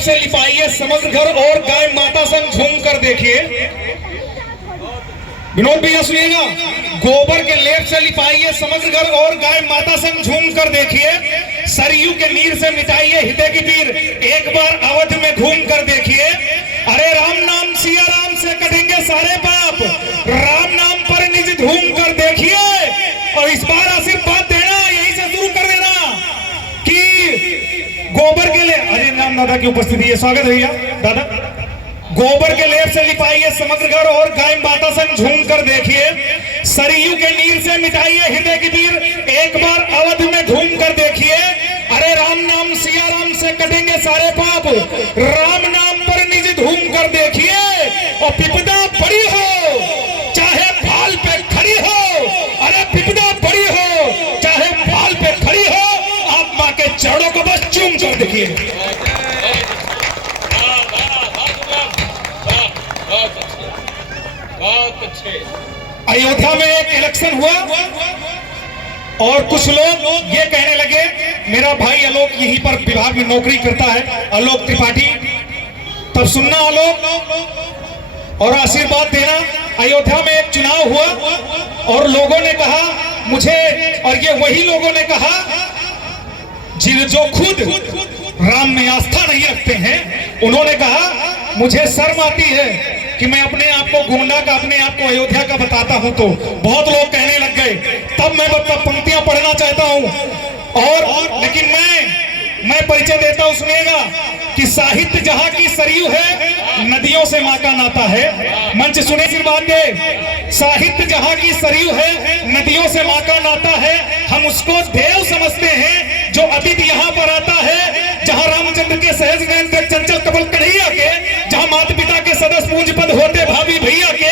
से लिपाइए समग्र घर और गाय माता संग झूम कर देखिए। विनोद भैया सुनिएगा, गोबर के लेप से लिपाइए समग्र घर और गाय माता संग झूम कर देखिए। सरयू के नीर से मिटाइए हृदय की पीर, एक बार अवध में घूम कर देखिए। अरे राम नाम सिया राम से कटेंगे सारे पाप, राम नाम पर निज धूम कर देखिए। और इस बार आशीर्वाद देना, यहीं से शुरू कर देना कि गोबर के लिए, अरे राम दादा की उपस्थिति है, स्वागत है भैया दादा। गोबर के लेप से लिपाइए समग्र घर और गाय माता संग झूम कर देखिए। सरयू के नीर से मिटाइए हृदय की पीर, एक बार अवध में घूम कर देखिए। अरे राम नाम सिया राम से कटेंगे सारे पाप, राम नाम पर निज धूम कर देखिए। और विपदा बड़ी हो चाहे भाल पे खड़ी हो, अरे विपदा बड़ी हो चाहे भाल पे खड़ी हो, आप मां के चरणों को बस चूम कर देखिए। अयोध्या में एक इलेक्शन हुआ और कुछ लोग ये कहने लगे, मेरा भाई आलोक यहीं पर विभाग में नौकरी करता है, आलोक त्रिपाठी, तब सुनना आलोक और आशीर्वाद देना। अयोध्या में एक चुनाव हुआ और लोगों ने कहा मुझे, और ये वही लोगों ने कहा जो खुद राम में आस्था नहीं रखते हैं, उन्होंने कहा मुझे शर्म आती है कि मैं अपने आप को गोंडा का, अपने आप को अयोध्या का बताता हूं। तो बहुत लोग कहने लग गए, तब मैं पंक्तियां पढ़ना चाहता हूं और लेकिन मैं परिचय देता हूं, सुनिएगा कि साहित्य जहां की सरयू है, नदियों से मां का नाता है। मंच सुने फिर बात दे, साहित्य जहां की सरयू है, नदियों से मां का नाता है। हम उसको देव समझते हैं जो अतिथि यहाँ पर आता है, जहां रामचंद्र के सहज नयन पे चंचल कमल कन्हैया के, जहां माता पिता के सदस्य पूज्य पद होते भाभी भैया के,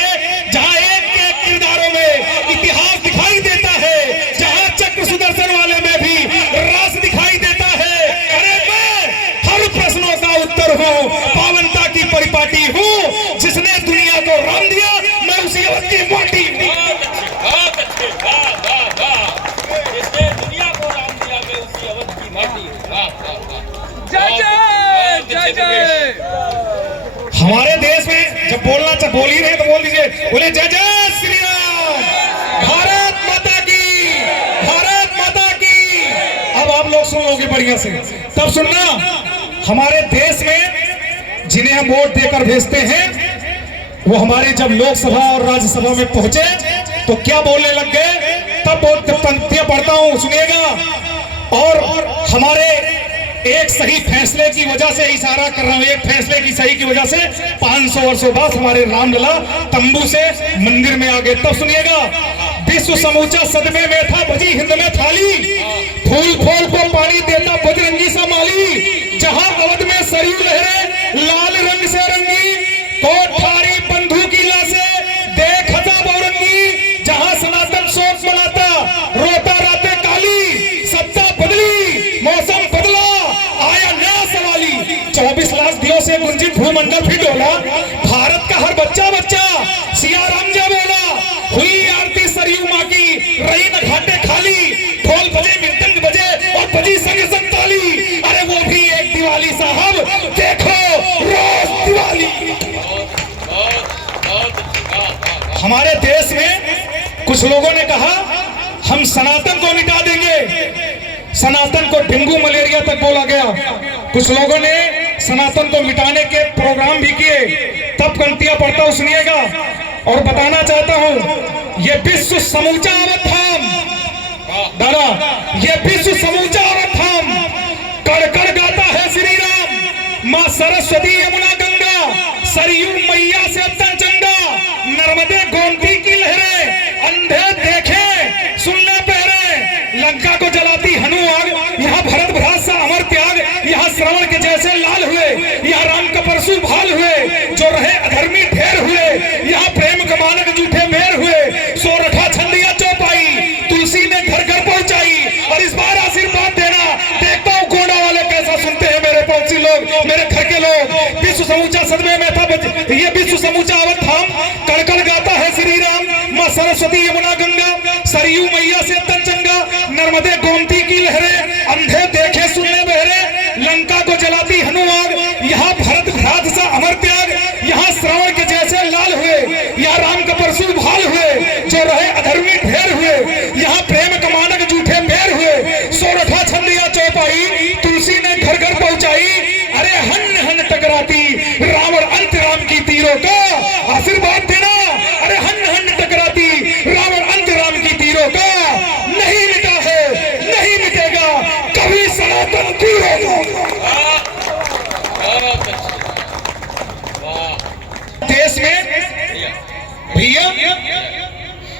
जहां एक के किरदारों में इतिहास दिखाई देता है, जहां चक्र सुदर्शन वाले में भी रास दिखाई देता है। अरे मैं हर प्रश्नों का उत्तर हूँ, पावनता की परिपाटी हूँ, जिसने दुनिया को राम दिया मैं उसी अवध की माटी। हमारे देश में जब बोलना बोल ही रहे तो बोल दीजिए, बोले जय जय श्री राम, भारत माता की, भारत माता की। अब आप लोग सुन लोगे बढ़िया से, तब सुनना, हमारे देश में जिन्हें हम वोट देकर भेजते हैं, वो हमारे जब लोकसभा और राज्यसभा में पहुंचे तो क्या बोलने लग गए, तब पंक्तियां पढ़ता हूं, सुनिएगा। और हमारे एक सही फैसले की वजह से इशारा कर रहा हूं, एक फैसले की सही की वजह से 500 वर्षों बाद हमारे रामलला तंबू से मंदिर में आ गए। तब सुनिएगा, विश्व समूचा सदमे में था, भजी हिंद में थाली, फूल फूल को पानी देता बजरंगी सा माली, जहां अवध में सरयू लहरे लाल रंग से रंगी, कोठारी बंधु की लाशे देखता बहुरंगी, जहां सनातन शोक मनाता रोता राते काली, सत्ता बदली मौसम बदला आया नया सवाली, 24 लाख दियों से गुंजित भूमंडल भी डोला, भारत का हर बच्चा बच्चा सिया राम जय बोला, हुई आरती सरयू मां की, रही न घाटे खाली, ढोल बजे मृदंग बजे और बजी संग संग ताली। अरे वो भी एक दिवाली साहब, देखो रोज दिवाली। हमारे देश में कुछ लोगों ने कहा हम सनातन को मिटा देंगे, सनातन को डेंगू मलेरिया तक बोला गया। कुछ लोगों ने सनातन को मिटाने के प्रोग्राम भी किए। तब पंक्तियां पढ़ता हूं, सुनिएगा और बताना चाहता हूं, ये विश्व समूचा अवधाम दादा, ये विश्व समूचा अवधाम, कड़ कड़ गाता है श्री राम, मां सरस्वती यमुना गंगा, सरयू मैया से चंगा, नर्मदे गोमती की लहरें, अंधे देखे सुनने पहरे, लंका को जलाती हनु आग, यहाँ भरत भ्रात सा अमर त्याग, यहाँ श्रवण के जैसे लाल हुए, यहाँ राम का परशु भाल हुए, जो रहे अधर्मी ढेर हुए, यहाँ प्रेम कमानक जूठे मेर हुए, सोरठा छंदिया चौपाई, तुलसी ने घर घर पहुंचाई। और इस बार आशीर्वाद देना, देखता हूँ गोंडा वाले कैसा सुनते हैं मेरे पड़ोसी लोग, मेरे घर के लोग। विश्व समूचा सदमे में था, ये विश्व समूचा अवधाम, कड़कड़ गाता है श्री राम, मां सरस्वती यमुना गंगा, सरयू मैया से चंगा, नर्मदे गोमती की लहरें, अंधे देखे सुनने बहरे, लंका को जलाती हनु आग, यहाँ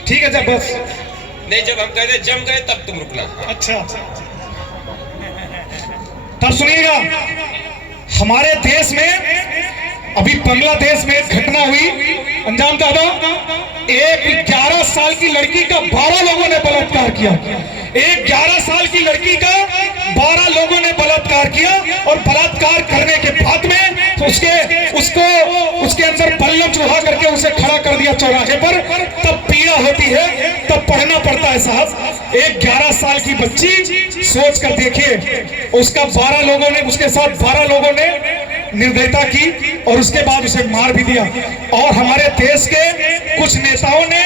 ठीक है, जब बस नहीं, जब हम कहते जम गए तब तुम रुकना। अच्छा, तब सुनिएगा। हमारे देश में अभी बांग्लादेश में एक घटना हुई, अंजाम दादा, एक 11 साल की लड़की का 12 लोगों ने बलात्कार किया। एक 11 साल की लड़की का 12 लोगों ने बलात्कार किया और बलात्कार करने के बाद में तो उसके अंदर बल्लम चूहा करके उसे खड़ा कर दिया चौराहे पर। तब पीड़ा होती है, तब पढ़ना पड़ता है साहब। एक 11 साल की बच्ची, सोच कर देखिए, उसका 12 लोगों ने, उसके साथ 12 लोगों ने निर्दयता की और उसके बाद उसे मार भी दिया। और हमारे देश के कुछ नेताओं ने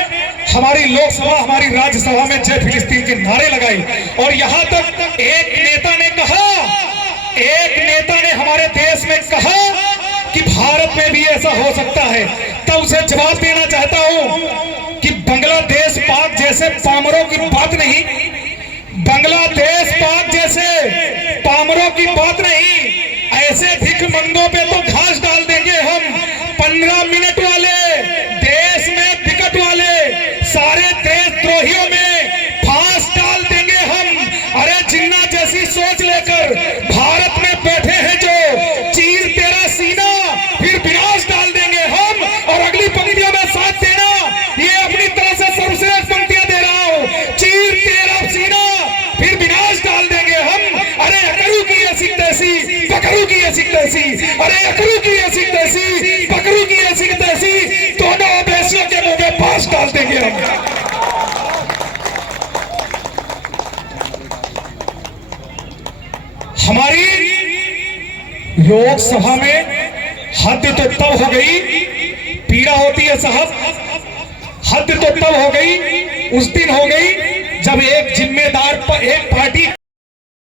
हमारी लोकसभा, हमारी राज्यसभा में जय फिलिस्तीन के नारे लगाए। और यहां तक एक नेता ने हमारे देश में कहा कि भारत में भी ऐसा हो सकता है। तब उसे जवाब देना चाहता हूं कि बांग्लादेश पाक जैसे पामरों की बात नहीं, बांग्लादेश पाक जैसे पामरों की बात नहीं। ऐसे भिखमंगों पे तो घास डाल देंगे हम। 15 मिनट वाले देश में विकट वाले सारे देशद्रोहियों में फांस डाल देंगे हम। अरे जिन्ना जैसी सोच लेकर भारत में बैठे हैं जो, चीर तेरा सीना फिर विनाश डाल देंगे हम। और अगली पंक्तियों में साथ देना, ये अपनी तरह से सर्वश्रेष्ठ पंक्तियां दे रहा हूं। चीर तेरा सीना फिर विनाश डाल देंगे हम। अरे अकरू की ऐसी तैसी, बकरू की ऐसी तैसी, अरे अकरू की ऐसी तैसी, बकरू की ऐसी तैसी, दोनों अवैसियों के मुंह में फांस डाल देंगे हम। हमारी लोकसभा में हद तो तब हो गई, पीड़ा होती है साहब, हद तो तब हो गई, उस दिन हो गई जब एक जिम्मेदार एक पार्टी